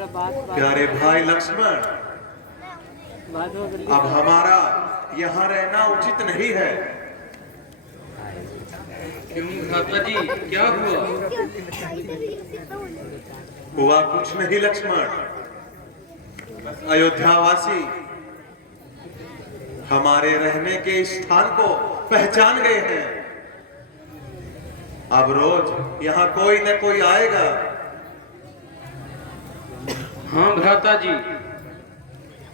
प्यारे भाई लक्ष्मण, अब हमारा यहाँ रहना उचित नहीं है। क्यों भ्राता जी, क्या हुआ? हुआ कुछ नहीं लक्ष्मण, अयोध्यावासी हमारे रहने के स्थान को पहचान गए हैं। अब रोज यहाँ कोई न कोई आएगा। हाँ भ्राता जी,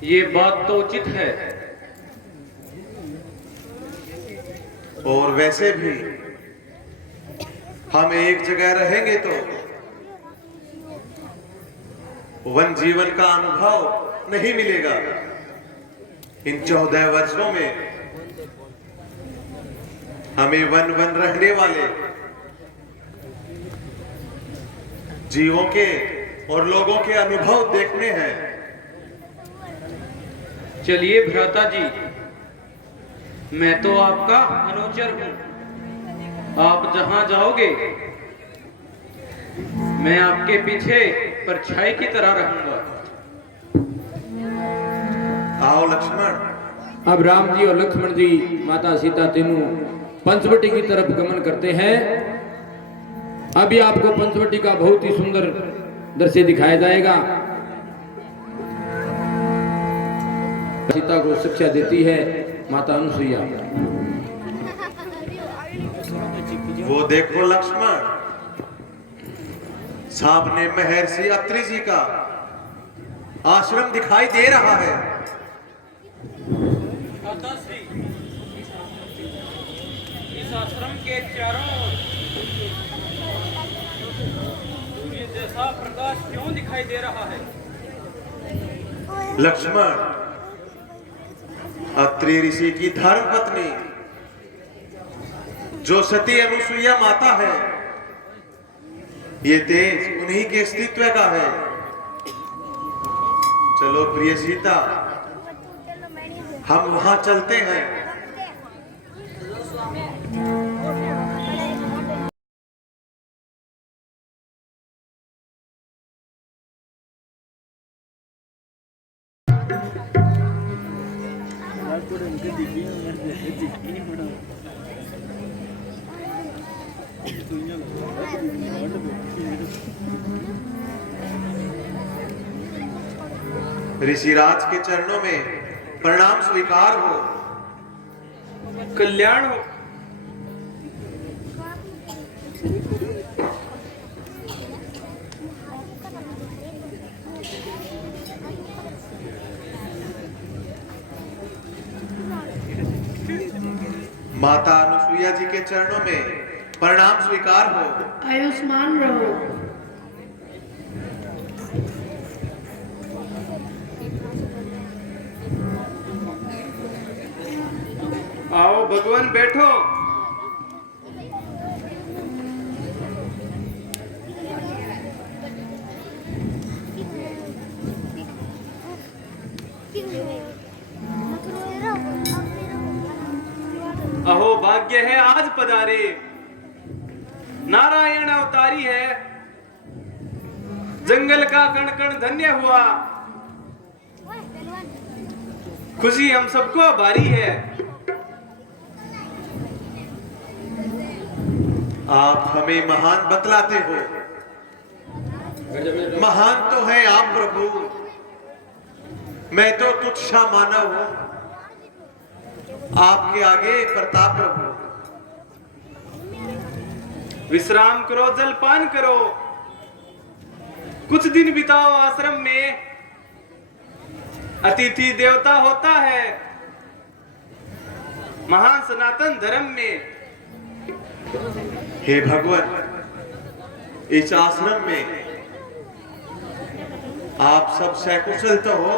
ये बात तो उचित है। और वैसे भी हम एक जगह रहेंगे तो वन जीवन का अनुभव नहीं मिलेगा। इन 14 वर्षों में हमें वन वन रहने वाले जीवों के और लोगों के अनुभव देखने हैं। चलिए भ्राता जी, मैं तो आपका अनुचर हूं। आप जहां जाओगे मैं आपके पीछे परछाई की तरह रहूंगा। आओ लक्ष्मण। अब राम जी और लक्ष्मण जी माता सीता तीनों पंचवटी की तरफ गमन करते हैं। अभी आपको पंचवटी का बहुत ही सुंदर दृश्य दिखाया जाएगा। सीता को शिक्षा देती है माता अनुसुईया। वो देखो लक्ष्मण, सामने महर्षि अत्रि जी का आश्रम दिखाई दे रहा है। इस आश्रम के चारों ओर जैसा प्रकाश क्यों दिखाई दे रहा है? लक्ष्मण, अत्रि ऋषि की धर्म पत्नी जो सती अनुसुईया माता है, ये तेज उन्हीं के अस्तित्व का है। चलो प्रिय सीता, हम वहां चलते हैं। ऋषिराज के चरणों में प्रणाम स्वीकार हो। कल्याण हो। माता अनुसुईया जी के चरणों में प्रणाम स्वीकार हो। आयुष्मान रहो। आओ भगवान, बैठो। अहो भाग्य है आज पधारे, नारायण अवतारी है। जंगल का कण कण धन्य हुआ, खुशी हम सबको भारी है। आप हमें महान बतलाते हो। महान तो है आप प्रभु, मैं तो तुच्छ मानव हूं। आपके आगे प्रताप प्रभु। विश्राम करो, जलपान करो, कुछ दिन बिताओ आश्रम में। अतिथि देवता होता है महान सनातन धर्म में। हे भगवान, इस आश्रम में आप सब सकुशल तो हो।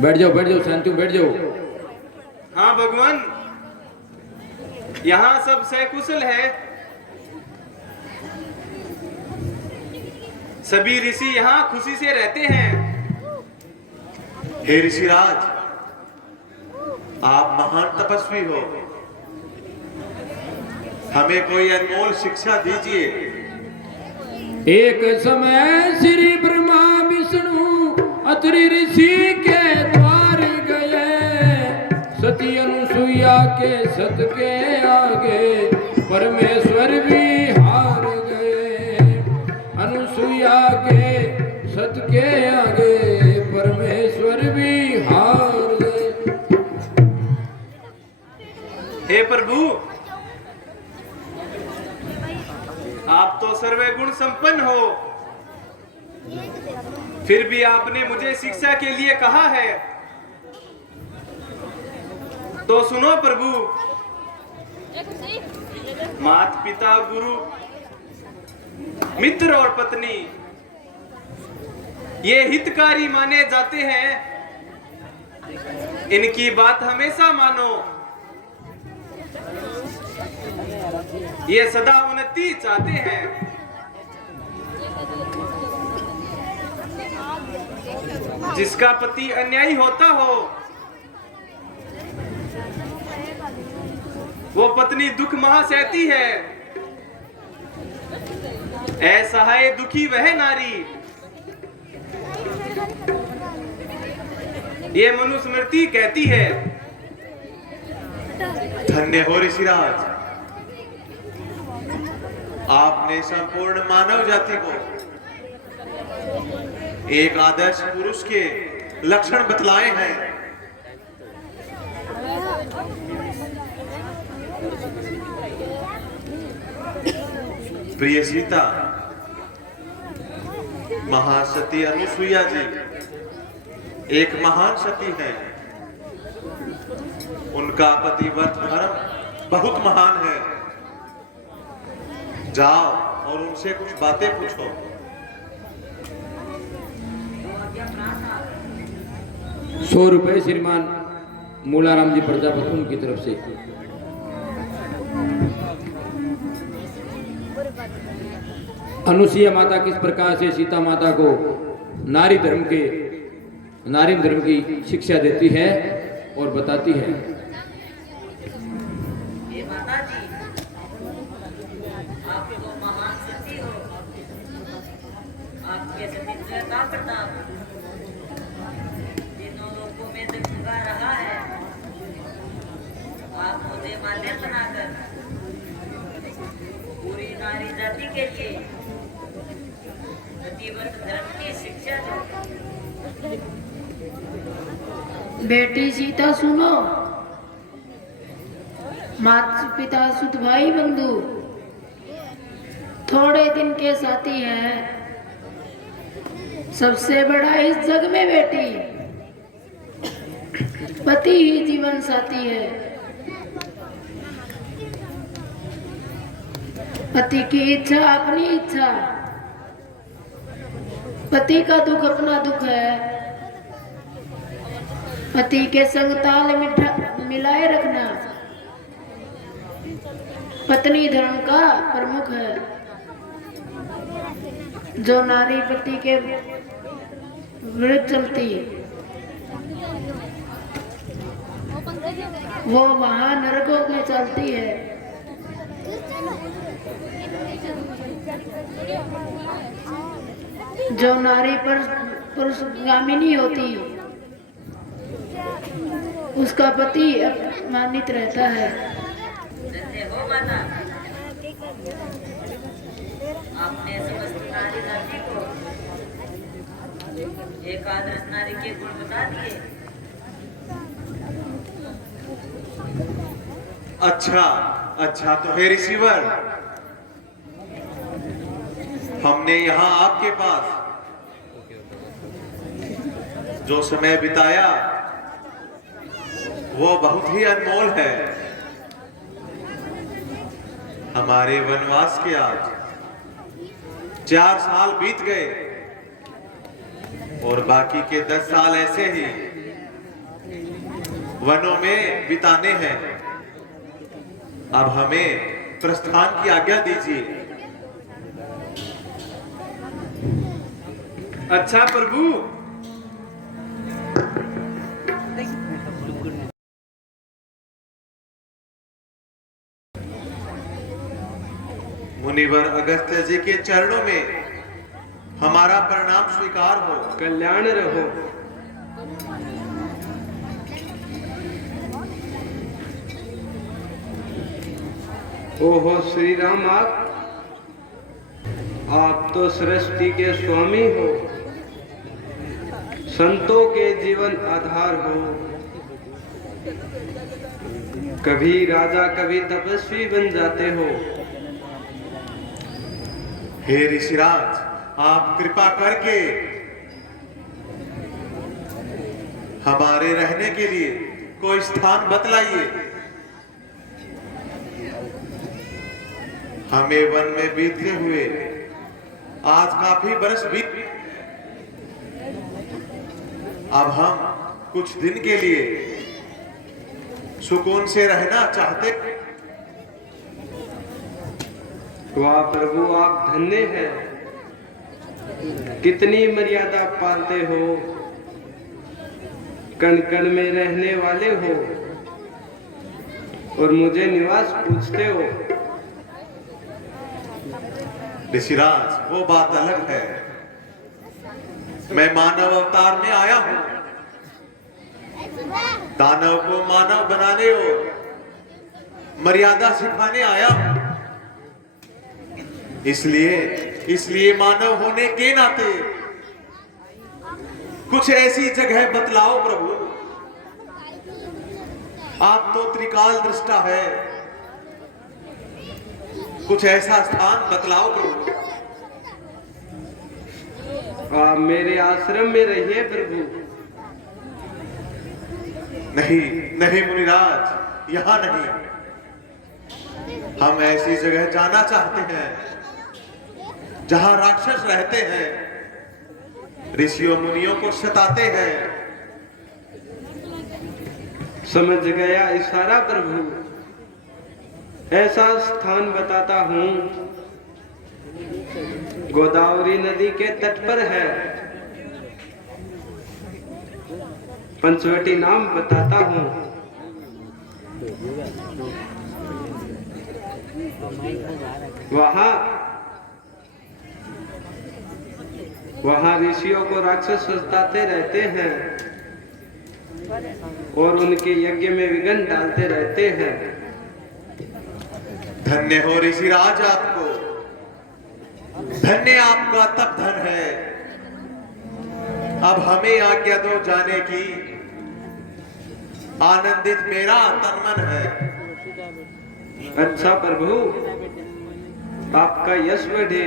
बैठ जाओ शांति, बैठ जाओ। हाँ भगवान, यहाँ सब सकुशल है। सभी ऋषि यहाँ खुशी से रहते हैं। हे ऋषिराज, आप महान तपस्वी हो, हमें कोई अनमोल शिक्षा दीजिए। एक समय श्री ब्रह्मा विष्णु अत्रि ऋषि के द्वार गए, सती अनुसुईया के सत के आगे परमेश्वर भी हार गए। अनुसुईया के सत के आगे परमेश्वर भी हार गए। हे प्रभु, आप तो सर्वे गुण संपन्न हो, फिर भी आपने मुझे शिक्षा के लिए कहा है, तो सुनो प्रभु। माता पिता गुरु मित्र और पत्नी ये हितकारी माने जाते हैं, इनकी बात हमेशा मानो। ये सदा उन्नति चाहते हैं। जिसका पति अन्यायी होता हो वो पत्नी दुख महा सहती है। ऐसा है दुखी वह नारी, ये मनुस्मृति कहती है। धन्य हो ऋषिराज, आपने संपूर्ण मानव जाति को एक आदर्श पुरुष के लक्षण बतलाए हैं। प्रिय सीता, महासती अनुसुईया जी एक महान सती है। उनका पतिव्रत धर्म बहुत महान है। जाओ और उनसे कुछ बातें पूछो। ₹100 श्रीमान मूलाराम जी प्रजापति उनकी तरफ से। अनुसुईया माता किस प्रकार से सीता माता को नारी धर्म की शिक्षा देती है और बताती है। माता जी, आप तो महान सती हो, आपके सतीत्व का प्रताप तीनों लोगों में जगमगा रहा है। आप मुझे माध्यम बनाकर पूरी नारी जाति के लिए पतिव्रत धर्म की शिक्षा दो। बेटी सीता सुनो, माता पिता सुत भाई बंधु थोड़े दिन के साथी हैं। सबसे बड़ा इस जग में बेटी पति ही जीवन साथी है। पति की इच्छा अपनी इच्छा, पति का दुख अपना दुख है। पति के संग ताल मिलाए रखना पत्नी धर्म का प्रमुख है। जो नारी पति के विरुद्ध चलती वो वहां नरकों में चलती है। जो नारी पर पुरुषगामिनी होती उसका पति अपमानित रहता है। हो माता, आपने समस्त नारी जाति को एक आदर्श नारी के गुण बता दिए। अच्छा तो हे ऋषिवर, हमने यहाँ आपके पास जो समय बिताया वो बहुत ही अनमोल है। हमारे वनवास के आज 4 साल बीत गए और बाकी के 10 साल ऐसे ही वनों में बिताने हैं। अब हमें प्रस्थान की आज्ञा दीजिए। अच्छा प्रभु, मुनिवर अगस्त्य जी के चरणों में हमारा प्रणाम स्वीकार हो। कल्याण रहो। ओहो श्री राम, आप तो सृष्टि के स्वामी हो, संतों के जीवन आधार हो। कभी राजा कभी तपस्वी बन जाते हो। हे ऋषिराज, आप कृपा करके हमारे रहने के लिए कोई स्थान बतलाइए। हमें वन में बीतते हुए आज काफी बरस बीत, अब हम कुछ दिन के लिए सुकून से रहना चाहते। वाह प्रभु, आप धन्य हैं, कितनी मर्यादा पालते हो, कण कण में रहने वाले हो और मुझे निवास पूछते हो। ऋषिराज, वो बात अलग है। मैं मानव अवतार में आया हूं, दानव को मानव बनाने और मर्यादा सिखाने आया हूं। इसलिए मानव होने के नाते कुछ ऐसी जगह बतलाओ प्रभु। आप तो त्रिकाल दृष्टा है, कुछ ऐसा स्थान बतलाओ प्रभु। आप मेरे आश्रम में रहिए प्रभु। नहीं नहीं मुनिराज, यहां नहीं। हम ऐसी जगह जाना चाहते हैं जहां राक्षस रहते हैं, ऋषियों मुनियों को सताते हैं। समझ गया इशारा प्रभु, ऐसा स्थान बताता हूं, गोदावरी नदी के तट पर है। पंचवटी नाम बताता हूं। वहां ऋषियों को राक्षस सताते रहते हैं और उनके यज्ञ में विघ्न डालते रहते हैं। धन्य हो ऋषिराज आपको, धन्य आपका तप धन है। अब हमें आज्ञा दो जाने की, आनंदित मेरा तन मन है। अच्छा प्रभु, आपका यश बढ़े।